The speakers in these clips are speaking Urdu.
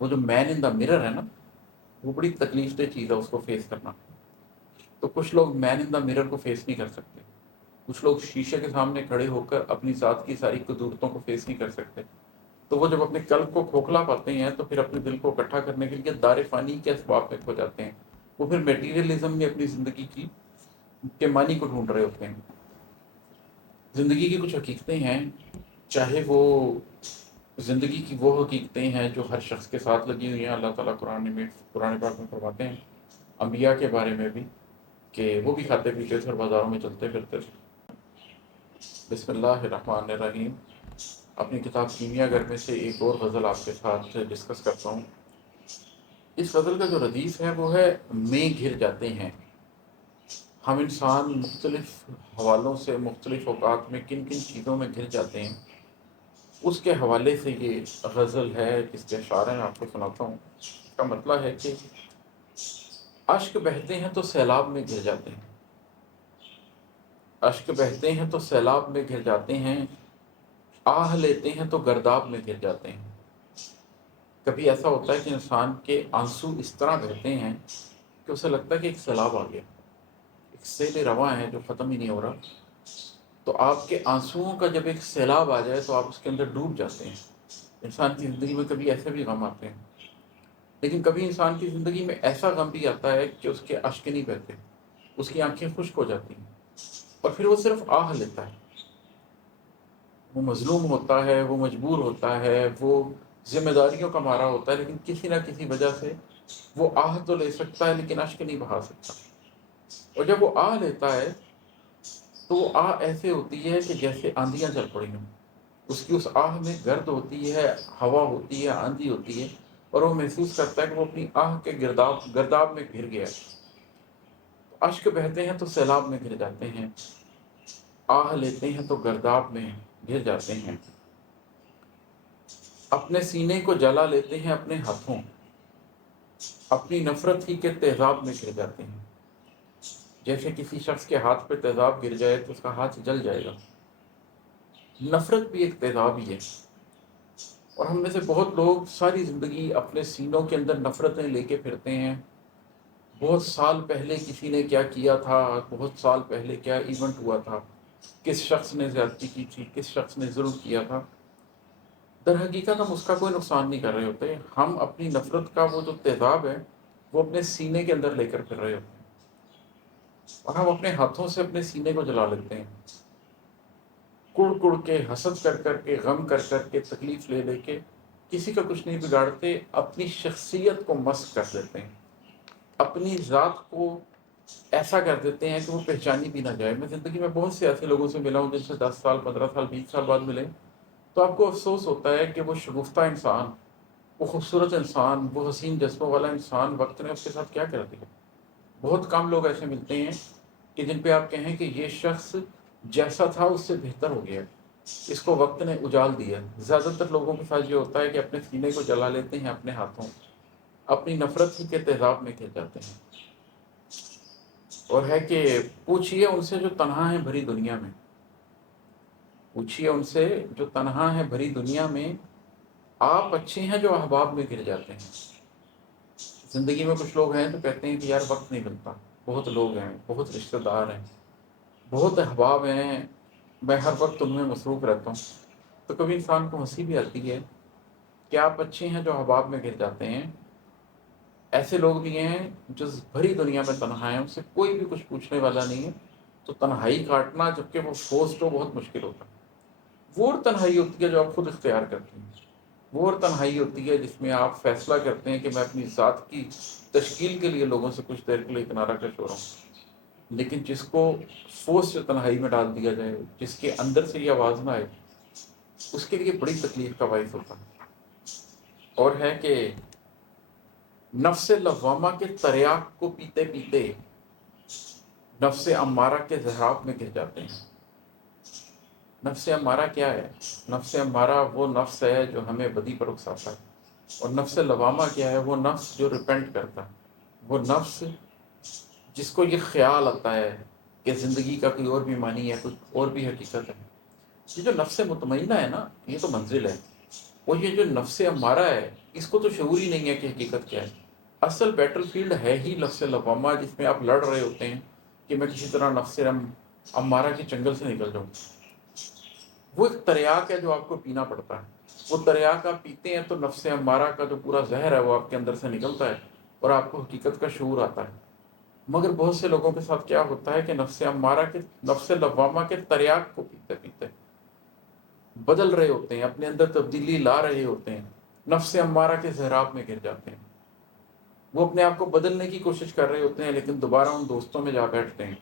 وہ جو مین ان دا مرر ہے نا، وہ بڑی تکلیف دہ چیز ہے اس کو فیس کرنا. تو کچھ لوگ مین ان دا مرر کو فیس نہیں کر سکتے، کچھ لوگ شیشے کے سامنے کھڑے ہو کر اپنی ذات کی ساری قدورتوں کو فیس نہیں کر سکتے. تو وہ جب اپنے قلب کو کھوکھلا پاتے ہیں تو پھر اپنے دل کو اکٹھا کرنے کے لیے دار فانی کے اسباب میں کھو جاتے ہیں. وہ پھر میٹیریلزم میں اپنی زندگی کی کے معنی کو ڈھونڈ رہے ہوتے ہیں. زندگی کی کچھ حقیقتیں ہیں، چاہے وہ زندگی کی وہ حقیقتیں ہیں جو ہر شخص کے ساتھ لگی ہوئی ہیں. اللہ تعالیٰ قرآن پاک میں فرماتے ہیں انبیاء کے بارے میں بھی کہ وہ بھی کھاتے پیتے تھے اور بازاروں میں چلتے پھرتے تھے. بسم اللہ الرحمن الرحیم. اپنی کتاب کیمیا گھر میں سے ایک اور غزل آپ کے ساتھ ڈسکس کرتا ہوں. اس غزل کا جو ردیف ہے وہ ہے میں گھر جاتے ہیں. ہم انسان مختلف حوالوں سے مختلف اوقات میں کن کن چیزوں میں گھر جاتے ہیں، اس کے حوالے سے یہ غزل ہے. اس کے اشعار میں آپ کو سناتا ہوں. اس کا مطلب ہے کہ اشک بہتے ہیں تو سیلاب میں گر جاتے ہیں، اشک بہتے ہیں تو سیلاب میں گر جاتے ہیں، آہ لیتے ہیں تو گرداب میں گر جاتے ہیں. کبھی ایسا ہوتا ہے کہ انسان کے آنسو اس طرح بہتے ہیں کہ اسے لگتا ہے کہ ایک سیلاب آ گیا، ایک سیل رواں ہے جو ختم ہی نہیں ہو رہا. تو آپ کے آنسوؤں کا جب ایک سیلاب آ جائے تو آپ اس کے اندر ڈوب جاتے ہیں. انسان کی زندگی میں کبھی ایسے بھی غم آتے ہیں، لیکن کبھی انسان کی زندگی میں ایسا غم بھی آتا ہے کہ اس کے اشک نہیں بہتے، اس کی آنکھیں خشک ہو جاتی ہیں اور پھر وہ صرف آہ لیتا ہے. وہ مظلوم ہوتا ہے، وہ مجبور ہوتا ہے، وہ ذمہ داریوں کا مارا ہوتا ہے، لیکن کسی نہ کسی وجہ سے وہ آہ تو لے سکتا ہے لیکن اشک نہیں بہا سکتا. اور جب وہ آہ لیتا ہے تو وہ آہ ایسے ہوتی ہے کہ جیسے آندھیاں چل پڑی ہوں. اس کی اس آہ میں گرد ہوتی ہے، ہوا ہوتی ہے، آندھی ہوتی ہے، اور وہ محسوس کرتا ہے کہ وہ اپنی آہ کے گرداب میں گر گیا. اشک بہتے ہیں تو سیلاب میں گر جاتے ہیں، آہ لیتے ہیں تو گرداب میں گر جاتے ہیں. اپنے سینے کو جلا لیتے ہیں اپنے ہاتھوں، اپنی نفرت ہی کے تیزاب میں گر جاتے ہیں. جیسے کسی شخص کے ہاتھ پہ تیزاب گر جائے تو اس کا ہاتھ جل جائے گا. نفرت بھی ایک تیزاب ہی ہے، اور ہم میں سے بہت لوگ ساری زندگی اپنے سینوں کے اندر نفرتیں لے کے پھرتے ہیں. بہت سال پہلے کسی نے کیا کیا تھا، بہت سال پہلے کیا ایونٹ ہوا تھا، کس شخص نے زیادتی کی تھی، کس شخص نے ظلم کیا تھا. در حقیقت ہم اس کا کوئی نقصان نہیں کر رہے ہوتے. ہم اپنی نفرت کا وہ جو تیزاب ہے وہ اپنے سینے کے اندر لے کر پھر رہے ہوتے ہیں، اور ہم اپنے ہاتھوں سے اپنے سینے کو جلا لیتے ہیں. کڑ کڑ کے، حسد کر کر کے، غم کر کر کے، تکلیف لے لے کے کسی کا کچھ نہیں بگاڑتے، اپنی شخصیت کو مسخ کر دیتے ہیں، اپنی ذات کو ایسا کر دیتے ہیں کہ وہ پہچانی بھی نہ جائے. میں زندگی میں بہت سے ایسے لوگوں سے ملا ہوں جن سے 10 سال، 15 سال، 20 سال بعد ملے تو آپ کو افسوس ہوتا ہے کہ وہ شگفتہ انسان، وہ خوبصورت انسان، وہ حسین جسموں والا انسان وقت نے اس کے ساتھ کیا کر دیا. بہت کم لوگ ایسے ملتے ہیں کہ جن پہ آپ کہیں کہ یہ شخص جیسا تھا اس سے بہتر ہو گیا، اس کو وقت نے اجال دیا. زیادہ تر لوگوں کے ساتھ یہ ہوتا ہے کہ اپنے سینے کو جلا لیتے ہیں اپنے ہاتھوں، اپنی نفرت ہی کے تیزاب میں گر جاتے ہیں. اور ہے کہ پوچھئے ان سے جو تنہا ہے بھری دنیا میں، پوچھئے ان سے جو تنہا ہے بھری دنیا میں، آپ اچھے ہیں جو احباب میں گر جاتے ہیں. زندگی میں کچھ لوگ ہیں تو کہتے ہیں کہ یار وقت نہیں ملتا، بہت لوگ ہیں، بہت رشتہ دار ہیں، بہت احباب ہیں، میں ہر وقت ان میں مصروف رہتا ہوں. تو کبھی انسان کو ہنسی بھی آتی ہے کہ آپ اچھے ہیں جو احباب میں گر جاتے ہیں. ایسے لوگ بھی ہیں جو بھری دنیا میں تنہا ہیں، ان سے کوئی بھی کچھ پوچھنے والا نہیں ہے، تو تنہائی کاٹنا جبکہ وہ فورسڈ ہو بہت مشکل ہوتا ہے. وہ اور تنہائی ہوتی ہے جو آپ خود اختیار کرتے ہیں، وہ اور تنہائی ہوتی ہے جس میں آپ فیصلہ کرتے ہیں کہ میں اپنی ذات کی تشکیل کے لیے لوگوں سے کچھ دیر کے لیے کنارہ کش ہو رہا ہوں. لیکن جس کو فورس سے تنہائی میں ڈال دیا جائے، جس کے اندر سے یہ آواز نہ آئے، اس کے لیے بڑی تکلیف کا باعث ہوتا ہے. اور ہے کہ نفس لوامہ کے تریاک کو پیتے پیتے نفس امارہ کے زہراب میں گر جاتے ہیں. نفس امارہ کیا ہے؟ نفس امارہ وہ نفس ہے جو ہمیں بدی پر اکساتا ہے، اور نفس لوامہ کیا ہے؟ وہ نفس جو ریپینٹ کرتا ہے، وہ نفس جس کو یہ خیال آتا ہے کہ زندگی کا کوئی اور بھی معنی ہے، کچھ اور بھی حقیقت ہے. یہ جو نفس مطمئنہ ہے نا، یہ تو منزل ہے. اور یہ جو نفس امارہ ہے، اس کو تو شعور ہی نہیں ہے کہ حقیقت کیا ہے. اصل بیٹل فیلڈ ہے ہی نفس لوامہ، جس میں آپ لڑ رہے ہوتے ہیں کہ میں کسی طرح نفس امارہ کے چنگل سے نکل جاؤں. وہ ایک تریاک ہے جو آپ کو پینا پڑتا ہے. وہ تریاک آپ پیتے ہیں تو نفس امارہ کا جو پورا زہر ہے وہ آپ کے اندر سے نکلتا ہے اور آپ کو حقیقت کا شعور آتا ہے. مگر بہت سے لوگوں کے ساتھ کیا ہوتا ہے کہ نفس امارہ کے، نفس لوامہ کے تریاک کو پیتے پیتے بدل رہے ہوتے ہیں، اپنے اندر تبدیلی لا رہے ہوتے ہیں، نفس امارہ کے زہراب میں گر جاتے ہیں. وہ اپنے آپ کو بدلنے کی کوشش کر رہے ہوتے ہیں لیکن دوبارہ ان دوستوں میں جا بیٹھتے ہیں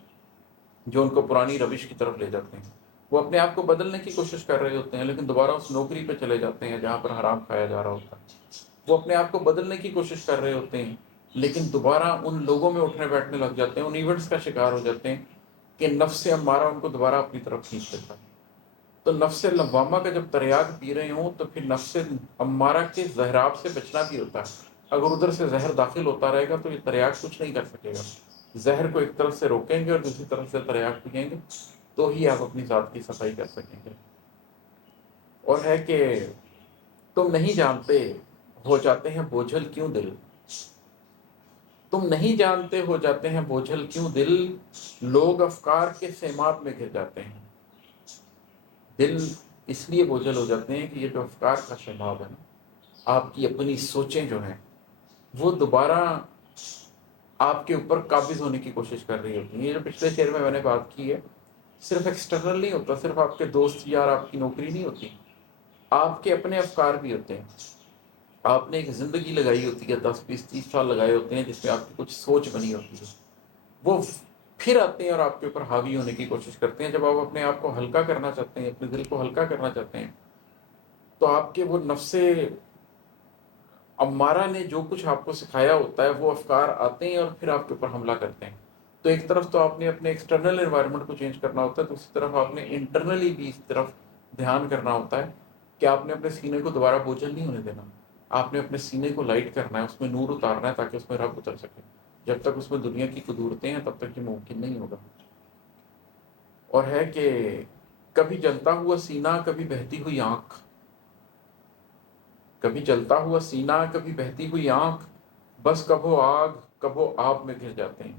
جو ان کو پرانی روش کی طرف لے جاتے ہیں. وہ اپنے آپ کو بدلنے کی کوشش کر رہے ہوتے ہیں لیکن دوبارہ اس نوکری پہ چلے جاتے ہیں جہاں پر حرام کھایا جا رہا ہوتا ہے. وہ اپنے آپ کو بدلنے کی کوشش کر رہے ہوتے ہیں لیکن دوبارہ ان لوگوں میں اٹھنے بیٹھنے لگ جاتے ہیں، ان ایونٹس کا شکار ہو جاتے ہیں کہ نفس امارہ ان کو دوبارہ اپنی طرف کھینچ لیتا ہے. تو نفس لوامہ کا جب تریاک پی رہے ہوں تو پھر نفس امارہ کے زہراب سے بچنا بھی ہوتا ہے. اگر ادھر سے زہر داخل ہوتا رہے گا تو یہ تریاک کچھ نہیں کر سکے گا. زہر کو ایک طرف سے روکیں گے اور دوسری طرف سے تریاک پئیں گے تو ہی آپ اپنی ذات کی صفائی کر سکیں گے. اور ہے کہ تم نہیں جانتے ہو جاتے ہیں بوجھل کیوں دل، تم نہیں جانتے ہو جاتے ہیں بوجھل کیوں دل، لوگ افکار کے سیماب میں گر جاتے ہیں. دل اس لیے بوجھل ہو جاتے ہیں کہ یہ جو افکار کا شیماب ہے نا، آپ کی اپنی سوچیں جو ہیں وہ دوبارہ آپ کے اوپر قابض ہونے کی کوشش کر رہی ہوتی ہیں. یہ جو پچھلے شعر میں نے بات کی ہے، صرف ایکسٹرنل نہیں ہوتا، صرف آپ کے دوست یار آپ کی نوکری نہیں ہوتی، آپ کے اپنے افکار بھی ہوتے ہیں. آپ نے ایک زندگی لگائی ہوتی ہے، 10 20 30 سال لگائے ہوتے ہیں جس میں آپ کی کچھ سوچ بنی ہوتی ہے. وہ پھر آتے ہیں اور آپ کے اوپر حاوی ہونے کی کوشش کرتے ہیں. جب آپ اپنے آپ کو ہلکا کرنا چاہتے ہیں، اپنے دل کو ہلکا کرنا چاہتے ہیں، تو آپ کے وہ نفس امارہ نے جو کچھ آپ کو سکھایا ہوتا ہے وہ افکار آتے ہیں اور پھر آپ کے اوپر حملہ کرتے ہیں. تو ایک طرف تو آپ نے اپنے ایکسٹرنل انوائرمنٹ کو چینج کرنا ہوتا ہے، دوسری طرف آپ نے انٹرنلی بھی اس طرف دھیان کرنا ہوتا ہے کہ آپ نے اپنے سینے کو دوبارہ بوجھل نہیں ہونے دینا. آپ نے اپنے سینے کو لائٹ کرنا ہے، اس میں نور اتارنا ہے تاکہ اس میں رب اتر سکے. جب تک اس میں دنیا کی قدورتیں ہیں تب تک یہ ممکن نہیں ہوگا. اور ہے کہ کبھی جلتا ہوا سینہ کبھی بہتی ہوئی آنکھ، کبھی جلتا ہوا سینہ کبھی بہتی ہوئی آنکھ، بس کبھو آگ کبھو آب میں گر جاتے ہیں.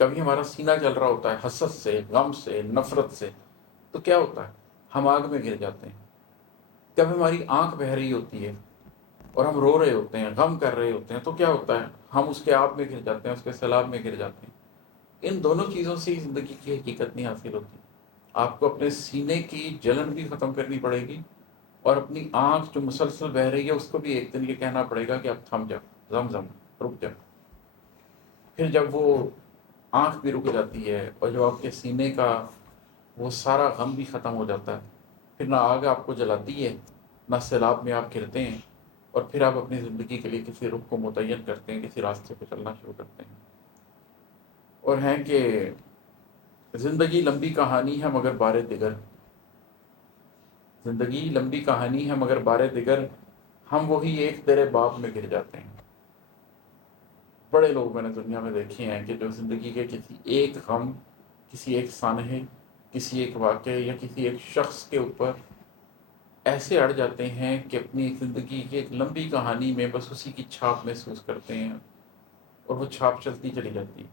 کبھی ہمارا سینہ جل رہا ہوتا ہے حسد سے، غم سے، نفرت سے، تو کیا ہوتا ہے؟ ہم آگ میں گر جاتے ہیں. کبھی ہماری آنکھ بہہ رہی ہوتی ہے اور ہم رو رہے ہوتے ہیں، غم کر رہے ہوتے ہیں، تو کیا ہوتا ہے؟ ہم اس کے آب میں گر جاتے ہیں، اس کے سیلاب میں گر جاتے ہیں. ان دونوں چیزوں سے زندگی کی حقیقت نہیں حاصل ہوتی. آپ کو اپنے سینے کی جلن بھی ختم کرنی پڑے گی اور اپنی آنکھ جو مسلسل بہہ رہی ہے اس کو بھی ایک دن یہ کہنا پڑے گا کہ اب تھم جا، زم رک جا. پھر جب وہ آنکھ بھی رک جاتی ہے اور جب آپ کے سینے کا وہ سارا غم بھی ختم ہو جاتا ہے، پھر نہ آگ آپ کو جلاتی ہے، نہ سیلاب میں آپ گرتے ہیں، اور پھر آپ اپنی زندگی کے لیے کسی رخ کو متعین کرتے ہیں، کسی راستے پہ چلنا شروع کرتے ہیں. اور ہیں کہ زندگی لمبی کہانی ہے مگر بارے دگر، زندگی لمبی کہانی ہے مگر بارے دگر، ہم وہی ایک تیرے باب میں گر جاتے ہیں. بڑے لوگ میں نے دنیا میں دیکھے ہیں کہ جو زندگی کے کسی ایک غم، کسی ایک سانحے، کسی ایک واقعے یا کسی ایک شخص کے اوپر ایسے اڑ جاتے ہیں کہ اپنی زندگی کی ایک لمبی کہانی میں بس اسی کی چھاپ محسوس کرتے ہیں اور وہ چھاپ چلتی چلی جاتی ہے.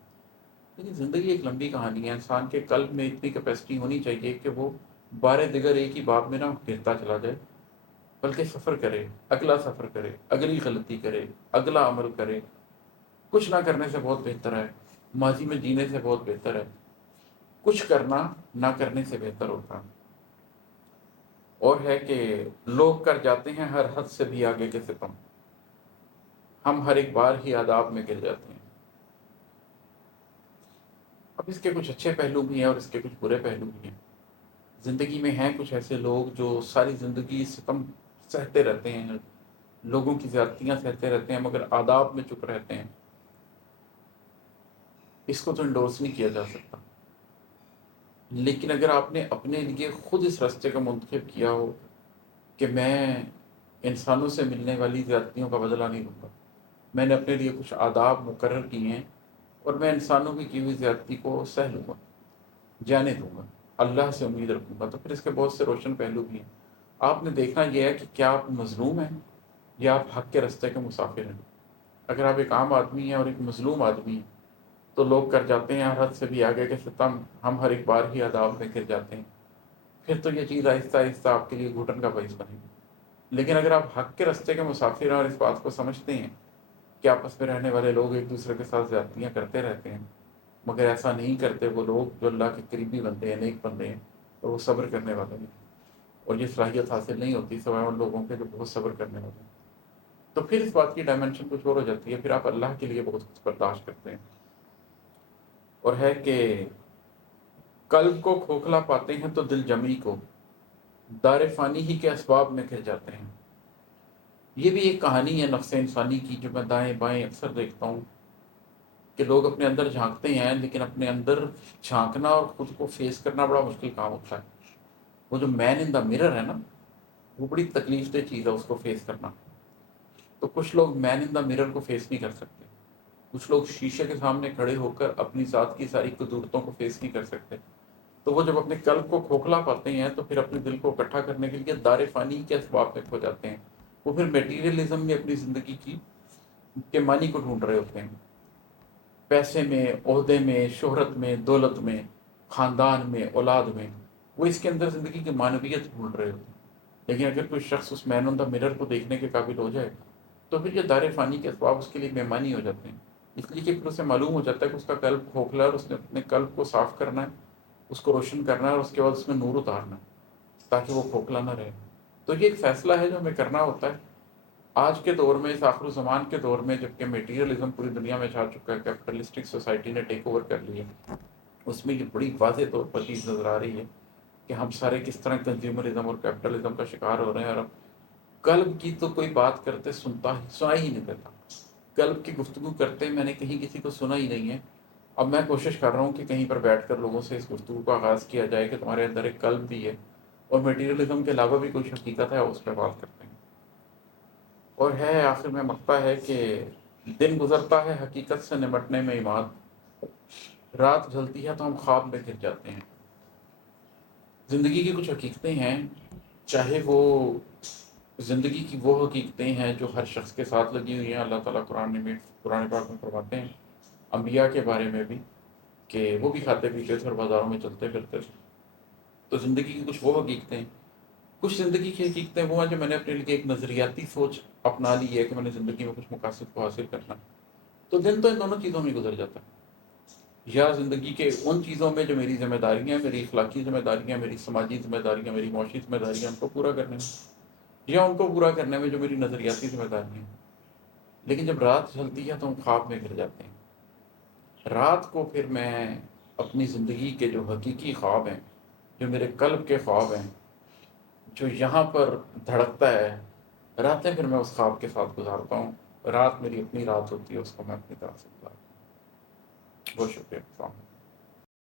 لیکن زندگی ایک لمبی کہانی ہے. انسان کے قلب میں اتنی کیپیسٹی ہونی چاہیے کہ وہ بارے دیگر ایک ہی باب میں نہ گرتا چلا جائے، بلکہ سفر کرے، اگلا سفر کرے، اگلی غلطی کرے، اگلا عمل کرے. کچھ نہ کرنے سے بہت بہتر ہے، ماضی میں جینے سے بہت بہتر ہے کچھ کرنا نہ کرنے سے بہتر ہوتا. اور ہے کہ لوگ کر جاتے ہیں ہر حد سے بھی آگے کے ستم، ہم ہر ایک بار ہی آداب میں گر جاتے ہیں. اب اس کے کچھ اچھے پہلو بھی ہیں اور اس کے کچھ برے پہلو بھی ہیں. زندگی میں ہیں کچھ ایسے لوگ جو ساری زندگی ستم سہتے رہتے ہیں، لوگوں کی زیادتیاں سہتے رہتے ہیں مگر آداب میں چپ رہتے ہیں. اس کو تو انڈورس نہیں کیا جا سکتا. لیکن اگر آپ نے اپنے لیے خود اس راستے کا منتخب کیا ہو کہ میں انسانوں سے ملنے والی زیادتیوں کا بدلہ نہیں لوں گا، میں نے اپنے لیے کچھ آداب مقرر کیے ہیں اور میں انسانوں کی ہوئی زیادتی کو سہ لوں گا، جانے دوں گا، اللہ سے امید رکھوں گا، تو پھر اس کے بہت سے روشن پہلو بھی ہیں. آپ نے دیکھنا یہ ہے کہ کیا آپ مظلوم ہیں یا آپ حق کے رستے کے مسافر ہیں۔ اگر آپ ایک عام آدمی ہیں اور ایک مظلوم آدمی ہیں تو لوگ کر جاتے ہیں حد سے بھی آگے کہ ستم، ہم ہر ایک بار ہی عذاب میں گر جاتے ہیں، پھر تو یہ چیز آہستہ آہستہ آپ کے لیے گھٹن کا باعث بنے گی۔ لیکن اگر آپ حق کے رستے کے مسافر ہیں اور اس بات کو سمجھتے ہیں کہ آپس میں رہنے والے لوگ ایک دوسرے کے ساتھ زیادتیاں کرتے رہتے ہیں، مگر ایسا نہیں کرتے وہ لوگ جو اللہ کے قریبی بندے ہیں، نیک بندے ہیں، اور وہ صبر کرنے والے ہیں، اور یہ صلاحیت حاصل نہیں ہوتی سوائے ان لوگوں کے جو بہت صبر کرنے والے ہیں، تو پھر اس بات کی ڈائمنشن کچھ اور ہو جاتی ہے، پھر آپ اللہ کے لیے بہت کچھ برداشت کرتے ہیں۔ اور ہے کہ قلب کو کھوکھلا پاتے ہیں تو دل جمی کو دار فانی ہی کے اسباب میں گر جاتے ہیں۔ یہ بھی ایک کہانی ہے نفس انسانی کی جو میں دائیں بائیں اکثر دیکھتا ہوں کہ لوگ اپنے اندر جھانکتے ہیں، لیکن اپنے اندر جھانکنا اور خود کو فیس کرنا بڑا مشکل کام ہوتا ہے۔ وہ جو مین ان دا مرر ہے نا، وہ بڑی تکلیف دہ چیز ہے اس کو فیس کرنا۔ تو کچھ لوگ مین ان دا مرر کو فیس نہیں کر سکتے، کچھ لوگ شیشے کے سامنے کھڑے ہو کر اپنی ذات کی ساری قدورتوں کو فیس نہیں کر سکتے، تو وہ جب اپنے قلب کو کھوکھلا پاتے ہیں تو پھر اپنے دل کو اکٹھا کرنے کے لیے دار فانی کے اسباب میں کھو جاتے ہیں۔ وہ پھر میٹیریلزم میں اپنی زندگی کی کے معنی کو ڈھونڈ رہے ہوتے ہیں، پیسے میں، عہدے میں، شہرت میں، دولت میں، خاندان میں، اولاد میں، وہ اس کے اندر زندگی کی معنویت ڈھونڈ رہے ہوتے ہیں۔ لیکن اگر کوئی شخص اس مین آن دا مرر کو دیکھنے کے قابل ہو جائے تو پھر یہ دار فانی کے اسباب اس کے لیے مہمانی ہو جاتے ہیں، اس لیے کہ پھر اسے معلوم ہو جاتا ہے کہ اس کا قلب کھوکھلا ہے اور اس نے اپنے قلب کو صاف کرنا ہے، اس کو روشن کرنا ہے، اور اس کے بعد اس میں نور اتارنا ہے تاکہ وہ کھوکھلا نہ رہے۔ تو یہ ایک فیصلہ ہے جو ہمیں کرنا ہوتا ہے آج کے دور میں، اس آخر الزمان کے دور میں، جب کہ میٹیریلزم پوری دنیا میں چھا چکا ہے، کیپٹلسٹک سوسائٹی نے ٹیک اوور کر لی ہے، اس میں یہ بڑی واضح طور پر چیز نظر آ رہی ہے کہ ہم سارے کس طرح کنزیومرزم اور کیپٹلزم کا شکار ہو رہے ہیں، اور اب قلب کی تو کوئی بات کرتے سنا ہی نہیں دیتا۔ قلب کی گفتگو کرتے میں نے کہیں کسی کو سنا ہی نہیں ہے۔ اب میں کوشش کر رہا ہوں کہ کہیں پر بیٹھ کر لوگوں سے اس گفتگو کا آغاز کیا جائے کہ تمہارے اندر ایک قلب بھی ہے اور میٹیریلزم کے علاوہ بھی کچھ حقیقت ہے، اس پہ بات کرتے ہیں۔ اور ہے آخر میں مکتا ہے کہ دن گزرتا ہے حقیقت سے نمٹنے میں عماد، رات ڈھلتی ہے تو ہم خواب میں گر جاتے ہیں۔ زندگی کی کچھ حقیقتیں ہیں، چاہے وہ زندگی کی وہ حقیقتیں ہیں جو ہر شخص کے ساتھ لگی ہوئی ہیں۔ اللہ تعالیٰ قرآن پاک میں فرماتے ہیں انبیاء کے بارے میں بھی کہ وہ بھی کھاتے پیتے تھے اور بازاروں میں چلتے پھرتے تھے۔ تو زندگی کی کچھ وہ حقیقتیں ہیں، کچھ زندگی کی حقیقتیں وہ ہیں جو میں نے اپنے لیے ایک نظریاتی سوچ اپنا لی ہے کہ میں نے زندگی میں کچھ مقاصد کو حاصل کرنا ہے۔ تو دن تو ان دونوں چیزوں میں گزر جاتا ہے، یا زندگی کے ان چیزوں میں جو میری ذمہ داریاں ہیں، میری اخلاقی ذمہ داریاں، میری سماجی ذمہ داریاں، میری معاشی ذمہ داریاں، ان کو پورا کرنے میں، یا ان کو پورا کرنے میں جو میری نظریاتی ذمہ داریاں ہیں۔ لیکن جب رات ڈھلتی ہے تو ہم خواب میں گر جاتے ہیں۔ رات کو پھر میں اپنی زندگی کے جو حقیقی خواب ہیں، جو میرے قلب کے خواب ہیں، جو یہاں پر دھڑکتا ہے، راتیں پھر میں اس خواب کے ساتھ گزارتا ہوں۔ رات میری اپنی رات ہوتی ہے، اس کو میں اپنی طرح سے گزارتا ہوں۔ بہت شکریہ۔ السلام علیکم۔